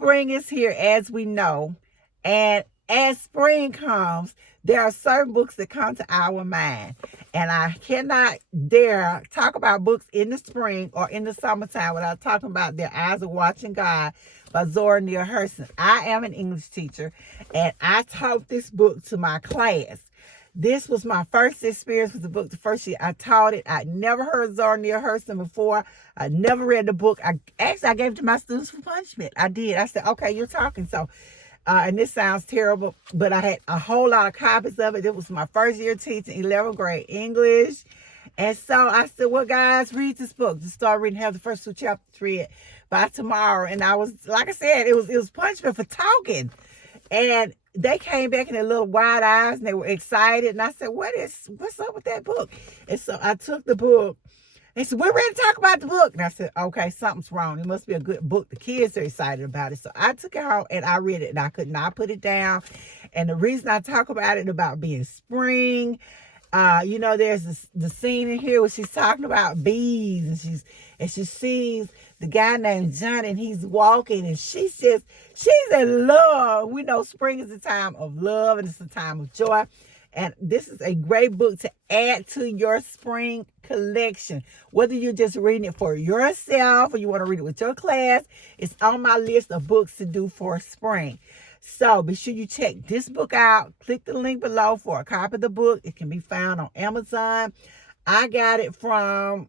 spring is here, as we know. And as spring comes, there are certain books that come to our mind. And I cannot dare talk about books in the spring or in the summertime without talking about Their Eyes Are Watching God by Zora Neale Hurston. I am an English teacher, and I taught this book to my class. This was my first experience with the book. The first year I taught it, I'd never heard Zora Neale Hurston before. I never read the book. I gave it to my students for punishment. I did. I said, okay, you're talking. So, and this sounds terrible, but I had a whole lot of copies of it. It was my first year teaching 11th grade English. And so I said, well, guys, read this book. Just start reading, have the first 2 chapters read by tomorrow. And I was, like I said, it was punishment for talking. And they came back in their little wide eyes and they were excited. And I said, what's up with that book? And so I took the book. They said, we're ready to talk about the book. And I said, okay, something's wrong. It must be a good book. The kids are excited about it. So I took it home and I read it, and I could not put it down. And the reason I talk about it, about being spring, there's the scene in here where she's talking about bees, and she sees the guy named John, and he's walking, and she's in love. We know spring is the time of love, and it's the time of joy. And this is a great book to add to your spring collection. Whether you're just reading it for yourself or you want to read it with your class, it's on my list of books to do for spring. So be sure you check this book out. Click the link below for a copy of the book. It can be found on Amazon. I got it from,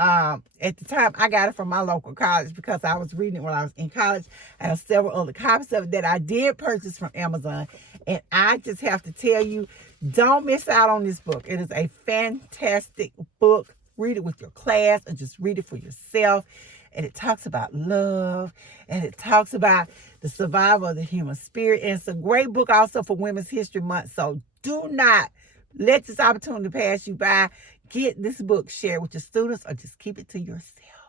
at the time, I got it from my local college because I was reading it when I was in college. I have several other copies of it that I did purchase from Amazon. And I just have to tell you, don't miss out on this book. It is a fantastic book. Read it with your class or just read it for yourself. And it talks about love, and it talks about the survival of the human spirit. And it's a great book also for Women's History Month. So do not let this opportunity pass you by. Get this book, share it with your students, or just keep it to yourself.